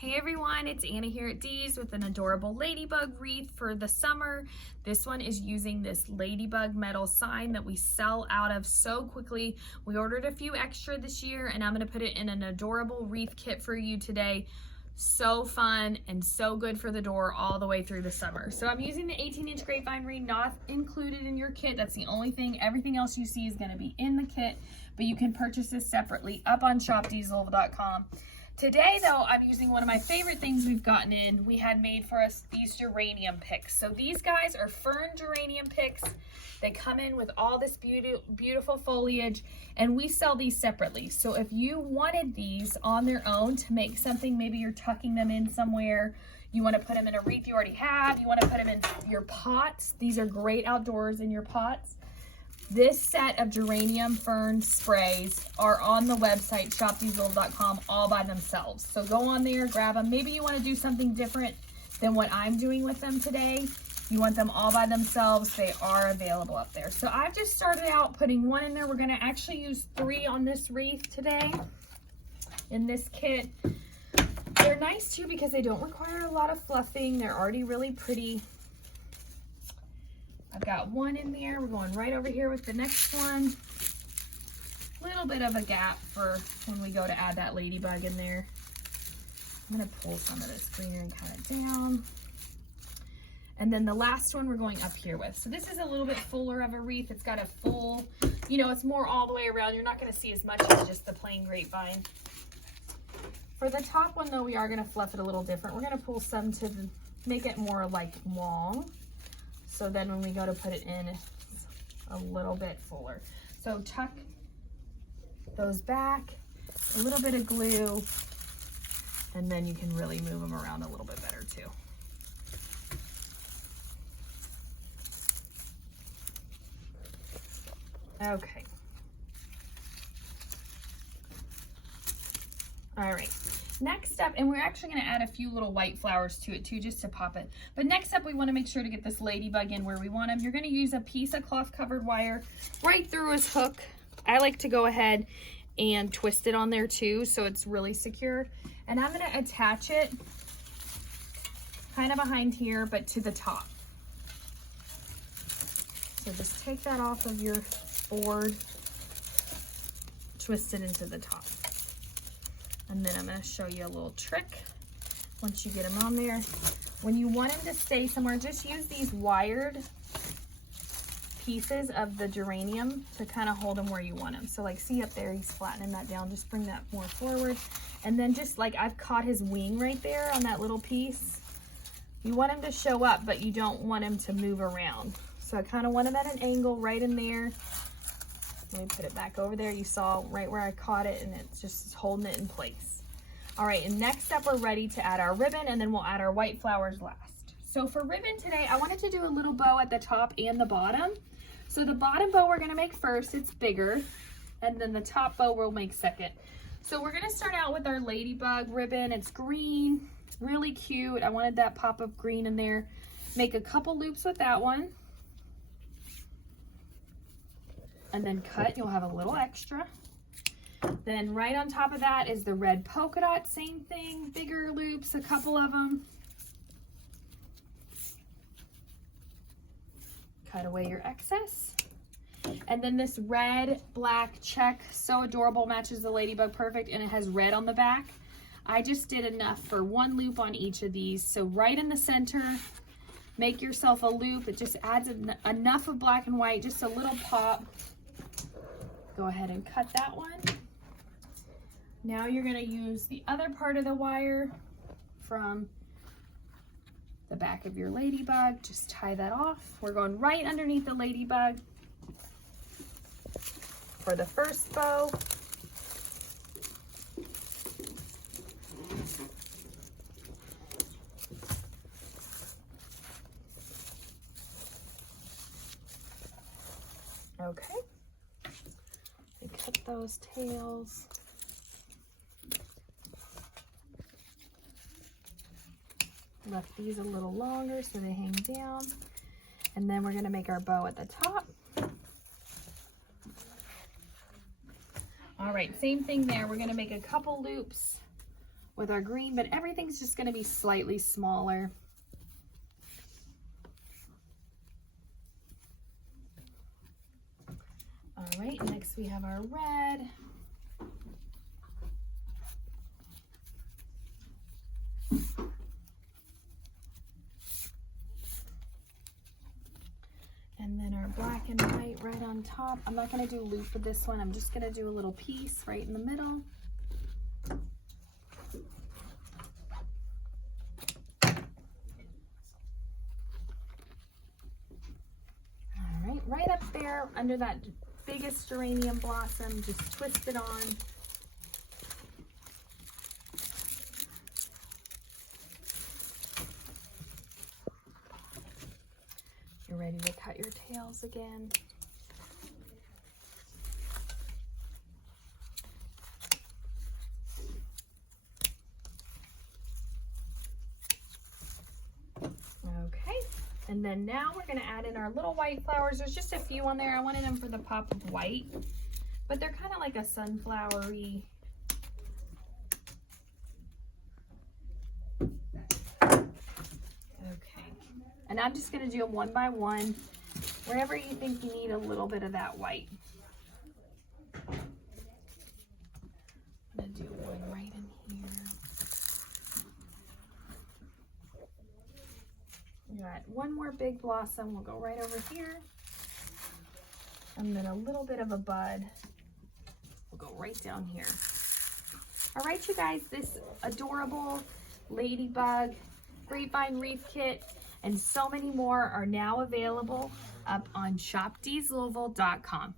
Hey everyone, it's Anna here at Dee's with an adorable ladybug wreath for the summer. This one is using this ladybug metal sign that we sell out of so quickly. We ordered a few extra this year and I'm going to put it in an adorable wreath kit for you today. So fun and so good for the door all the way through the summer. So I'm using the 18-inch grapevine ring, not included in your kit. That's the only thing. Everything else you see is going to be in the kit, but you can purchase this separately up on shopdeeslouisville.com. Today though, I'm using one of my favorite things we've gotten in. We had made for us these geranium picks. So these guys are fern geranium picks. They come in with all this beautiful foliage, and we sell these separately. So if you wanted these on their own to make something, maybe you're tucking them in somewhere, you want to put them in a wreath you already have, you want to put them in your pots. These are great outdoors in your pots. This set of geranium fern sprays are on the website, shopdeeslouisville.com, all by themselves. So go on there, grab them. Maybe you want to do something different than what I'm doing with them today. You want them all by themselves, they are available up there. So I've just started out putting one in there. We're going to actually use 3 on this wreath today in this kit. They're nice too because they don't require a lot of fluffing. They're already really pretty. I've got one in there. We're going right over here with the next one. Little bit of a gap for when we go to add that ladybug in there. I'm going to pull some of this greenery kind of down. And then the last one we're going up here with. So this is a little bit fuller of a wreath. It's got a full, you know, it's more all the way around. You're not going to see as much as just the plain grapevine. For the top one though, we are going to fluff it a little different. We're going to pull some to make it more like long. So then when we go to put it in, it's a little bit fuller. So tuck those back, a little bit of glue, and then you can really move them around a little bit better too. Okay. All right. Next up, and we're actually going to add a few little white flowers to it too, just to pop it. But next up, we want to make sure to get this ladybug in where we want him. You're going to use a piece of cloth covered wire right through his hook. I like to go ahead and twist it on there too, so it's really secure. And I'm going to attach it kind of behind here, but to the top. So just take that off of your board, twist it into the top. And then I'm going to show you a little trick once you get them on there. When you want them to stay somewhere, just use these wired pieces of the geranium to kind of hold them where you want them. So like see up there, he's flattening that down. Just bring that more forward. And then just like I've caught his wing right there on that little piece. You want him to show up, but you don't want him to move around. So I kind of want him at an angle right in there. Let me put it back over there. You saw right where I caught it, and it's just holding it in place. All right, and next up we're ready to add our ribbon, and then we'll add our white flowers last. So for ribbon today, I wanted to do a little bow at the top and the bottom. So the bottom bow we're gonna make first, it's bigger, and then the top bow we'll make second. So we're gonna start out with our ladybug ribbon. It's green, really cute. I wanted that pop of green in there. Make a couple loops with that one. And then cut, you'll have a little extra. Then right on top of that is the red polka dot, same thing, bigger loops, a couple of them. Cut away your excess. And then this red, black check, so adorable, matches the ladybug perfect, and it has red on the back. I just did enough for one loop on each of these. So right in the center, make yourself a loop. It just adds enough of black and white, just a little pop. Go ahead and cut that one. Now you're going to use the other part of the wire from the back of your ladybug. Just tie that off. We're going right underneath the ladybug for the first bow. Okay. Cut those tails. Left these a little longer so they hang down. And then we're going to make our bow at the top. All right, same thing there. We're going to make a couple loops with our green, but everything's just going to be slightly smaller. All right, next we have our red. And then our black and white right on top. I'm not going to do a loop for this one. I'm just going to do a little piece right in the middle. All right, right up there under that biggest geranium blossom, just twist it on. You're ready to cut your tails again. Okay, and then now we're going to add in our little white flowers. There's just a few on there. I wanted them for the pop of white, but they're kind of like a sunflowery. Okay, and I'm just going to do them one by one, wherever you think you need a little bit of that white. I'm going to do one right in here. You got one more big blossom. We'll go right over here. And then a little bit of a bud. We'll go right down here. All right, you guys, this adorable ladybug grapevine wreath kit and so many more are now available up on shopdeeslouisville.com.